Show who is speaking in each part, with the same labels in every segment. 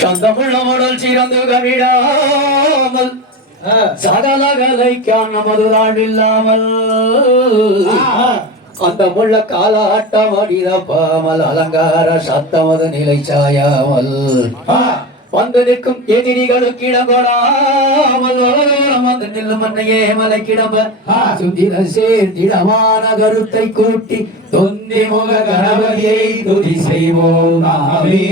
Speaker 1: சந்தமுள்ள மடல் சிறந்து கவிடாமல் சகலகலைக்கான் நமது இல்லாமல் அந்த முள்ள காலாட்டம் அடிதப்பாமல் அலங்கார சத்தமது நிலை சாயாமல். வந்து நிற்கும் எதிரிகளுக்கு இடம் வந்து நில்லும் அன்னையே மலை சுதிர சேர்த்திடமான கருத்தை கூட்டி தொந்தி முக கணபதியை துதி செய்வோம். நாமே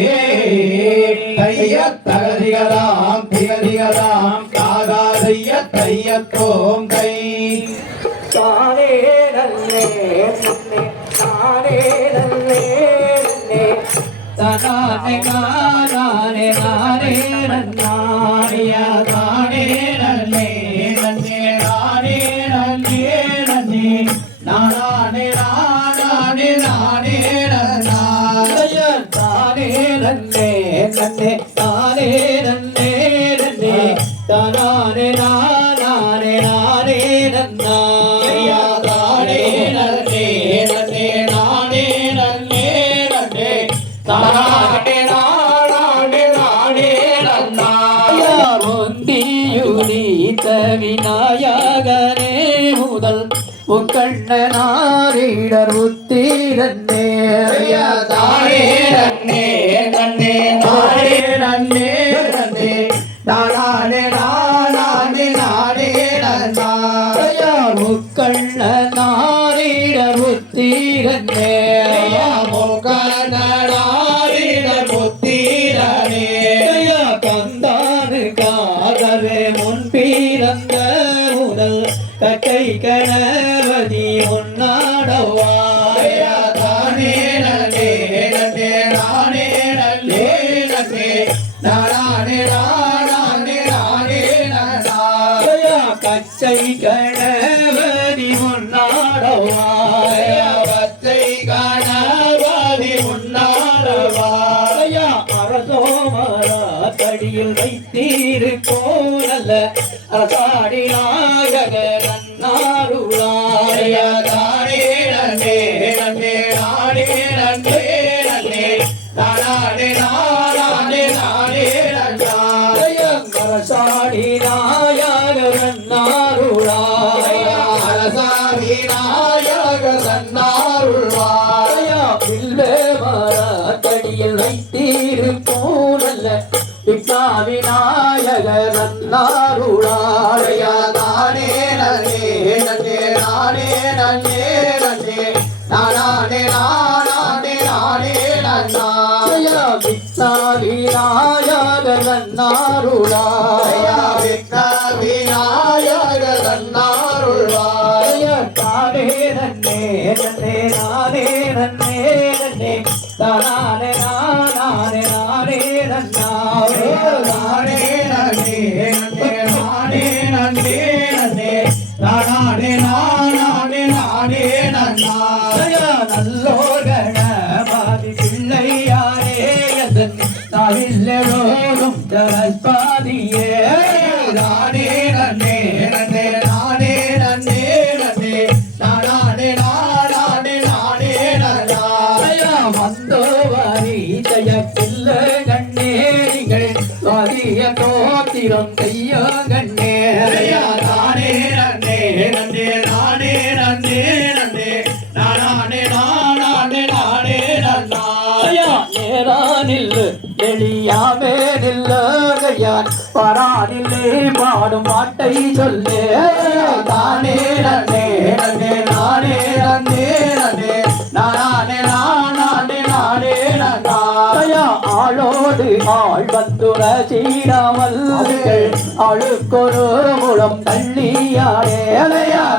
Speaker 2: தையத்தகதிகளாம் திகதிகளாம் காதாதைய தையத்தோம் கை.
Speaker 1: தானே நல்லே நன்னே தானே நல்லே நன்னே. தனானே நானே நானே நன்னாரியா
Speaker 2: நானே
Speaker 1: விநாயகனே முதல் உக்கண்ணனாரிடர் உத்திரன்னே.
Speaker 2: தானே நன்னே நன்னே நானே நன்னே நன்னே நானே நானே நானே நன்னா
Speaker 1: முக்கண்ணனாரிடர் உத்திரன்னே. கச்சை கணவதி உன்னாடவாய
Speaker 2: பச்சை கணவாதி முன்னாரவா
Speaker 1: அரசோமரா தடியில் வைத்தீருக்கோனல்ல அரசாடி நாயக நன்னாருளாய
Speaker 2: தானே நன்னே நன்னே நானே நன்னே நன்னே நானே நானே நானே நன்னே நன்னே. நானே நானே நானே நன்னா.
Speaker 1: விநாயக நன்னாருளாய
Speaker 2: விநாயக
Speaker 1: வந்தோவாரி ஜய பிள்ள கண்ணேரிகள் வாரிய தோத்திரம் கைய கண்ணே.
Speaker 2: நானே நன்னே நன்னே நானே நன்னே நன்னே நானே நானே நானே நன்னா
Speaker 1: நேரானில் எளியாமே நில்லையான் பரானிலே பாடும் பாட்டை சொல்லு. ஆள் வந்துர சீராமல் அழுக்கொரு முழம் தள்ளியாரே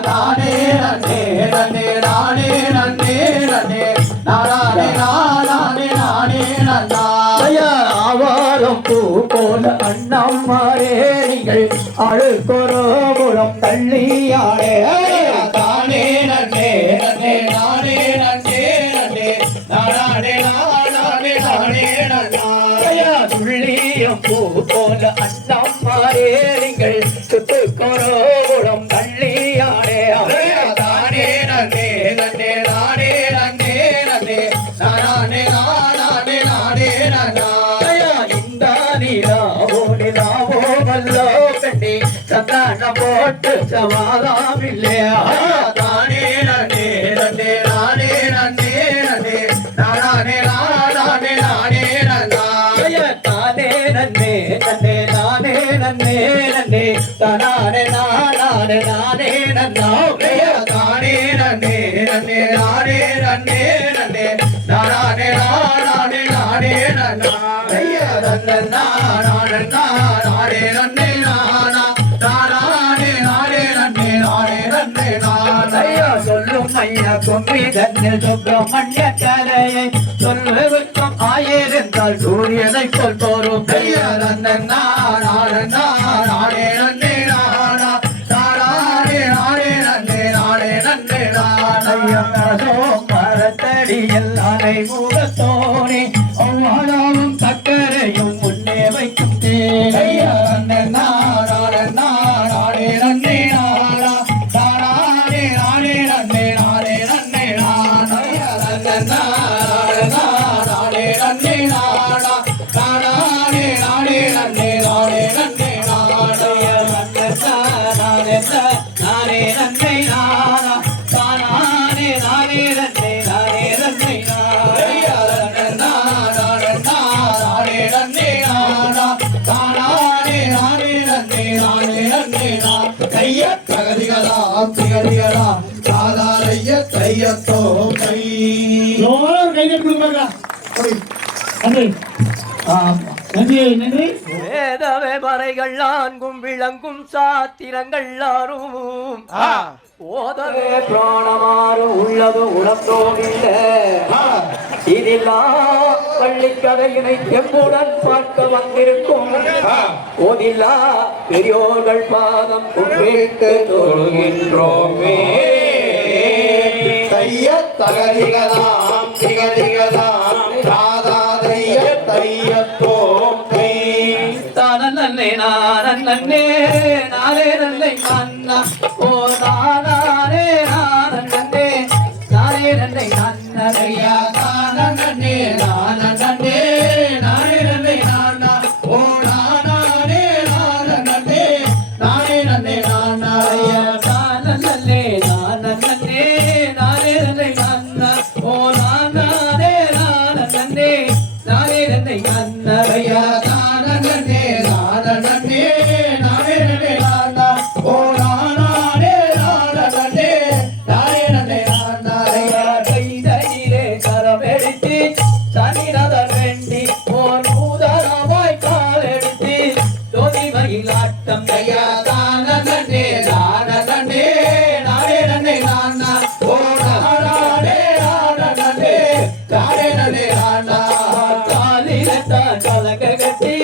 Speaker 2: நானே நன்னே நன்னே நானே நன்னே நன்னே. நானே நானே நானே நன்னா.
Speaker 1: ஆவாரம் பூ போல அண்ணம்மாரே நீங்கள் அழுக்கொரு முழம் தள்ளியாரே
Speaker 2: தானே நன்னே நன்னே நானே
Speaker 1: மனோகுடம் பள்ளியானே
Speaker 2: தானே நன்றே நன்றே நானே நன்றே நன்றே. நானே நானே நானே
Speaker 1: நாயா இந்த
Speaker 2: நீராவோ போட்டு சமாதாம் நானே நானே நானே நானே
Speaker 1: நானே நானே நானே
Speaker 2: நானே நானே நானே. நானே நானே நானே நானே நானே நானே.
Speaker 1: ஐயா கொம்பி தன்னில் சுப்பிரமணிய கலையை. சொல்லுவதற்கும் ஆயிருந்தால் சூரியனை போல்
Speaker 2: போரும் பெரிய நாடே నేనేనా కయ్య
Speaker 3: తగదిగదా తిగదిగదా కాదాలయ్య కయ్యతో కై కై చెప్పిన
Speaker 1: வேதவே மறைகள் நான்கும் விளங்கும் சாத்திரங்கள் ஆறும். ஓதவே பிராணமாறும் உள்ளது உணர்ந்தோமில்ல இதெல்லாம் பள்ளிக்கதையினை எம்புடன் பார்க்க வந்திருக்கும். ஓதில்லா பெரியோர்கள் பாதம் கும்பிட்டு தொழுகின்றோமே.
Speaker 2: தைய தகதிகதாம்
Speaker 1: திகதிகதா நன்னே நாளே நல்லை மன்னா. ஓ
Speaker 2: தானா ஆனா
Speaker 1: காலிலத்தா கலக கட்டி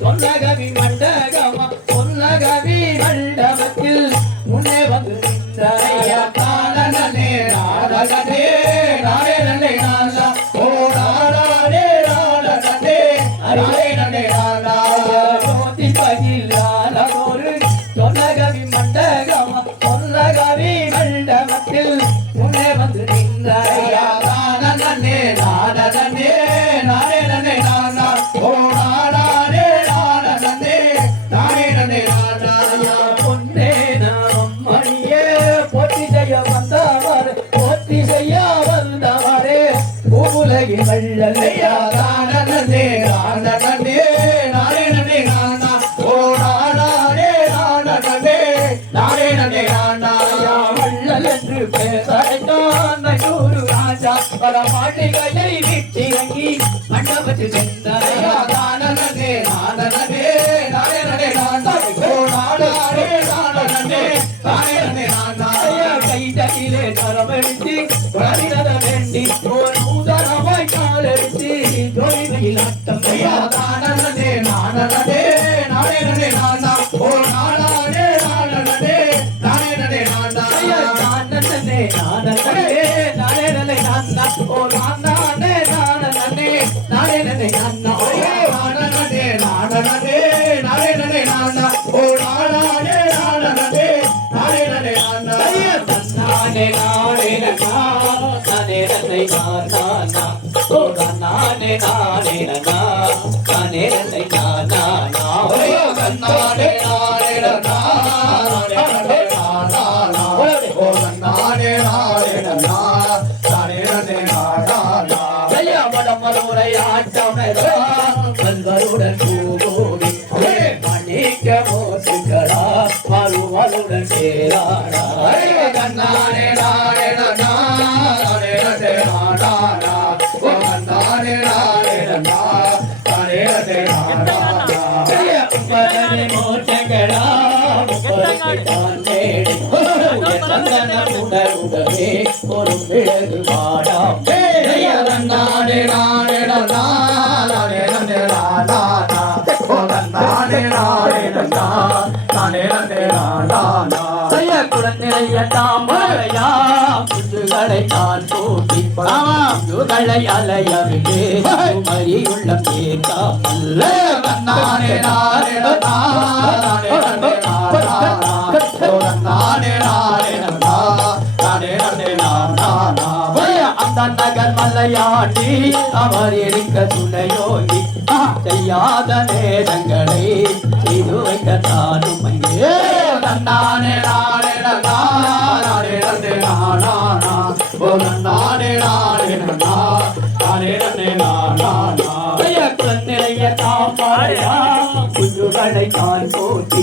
Speaker 1: சொன்னகவி மண்டகமா சொன்னகவி மண்டகம். Bye. பரமாட்டிகளை விட்டிறங்கி மண்டபத்தில் சென்றாயா
Speaker 2: నష్టమయ్యా నాడనదే నాడనదే నాడేనదే నాన్న நானே நானே? நானே
Speaker 1: உடலுடவே ஒரு விலகு வாடாம்
Speaker 2: ஜெய தன்னானே நானே நன்னா
Speaker 1: குழந்தைய தாமரையா தான் மறியுள்ள பேக்கா
Speaker 2: நானே நானே நானே
Speaker 1: அந்த நகர் மலையாண்டி அவர் இருக்க துணையோடி செய்யாத நேரங்களை செய்து வைக்க தானும் அங்கே.
Speaker 2: நானே நானே நானே நானா ஓ நானே நானே நானே நானா.
Speaker 1: குஞ்சுகளை தான் போட்டி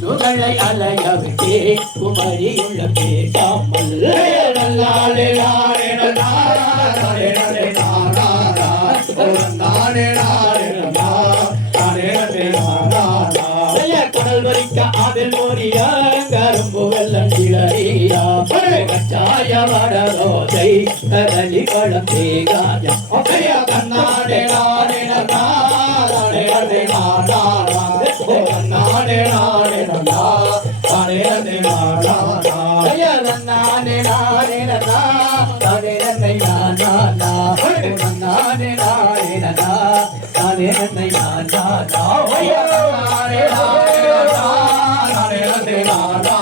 Speaker 1: சுகளை அலைய விட்டே குமரியுள்ள பேசாமல்
Speaker 2: நானே நானே நன்னா நானே நன்னே நானா நா. ஓ நானே நானே நன்னா நானே நன்னே நானா நா.
Speaker 1: கடல் வரிக்க அதில் மோரிய கரும்பு வெள்ளம் கிளறியா கச்சாய வடரோதை கடலி பழம் தேகாயா
Speaker 2: ஐயா நாடே நாடே நாடே நானே நன்னே நானா நா. நானே நானே நானே நானா
Speaker 1: நானே நானே நானா நானே நானே நானா
Speaker 2: ஐயா நானே நானே நானா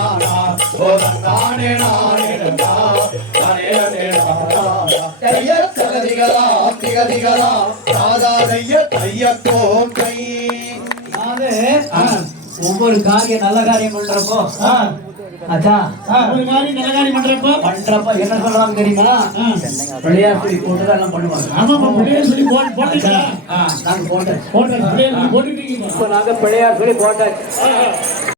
Speaker 2: ஓ நானே நானே நானா சகதிகளா திகதிகளா கை
Speaker 1: ஒவ்வொரு காரியம் நல்ல காரியம் பண்றப்போ அச்சா
Speaker 3: ஒரு காரியம் நல்ல காரியம் பண்றப்போ
Speaker 1: பண்றப்ப என்ன சொல்றாங்க தெரியுமா? பிள்ளையார் சொல்லி போட்டுதான் எல்லாம் பண்ணுவாங்க
Speaker 3: ஆமாப்பா பிள்ளைய சொல்லி போட்டு போட்டுங்களா
Speaker 1: நாங்க போட்டேன்.
Speaker 3: சொல்லி போட்டுட்டீங்க.
Speaker 1: இப்ப நாங்க பிள்ளையார் சொல்லி போட்டாச்சு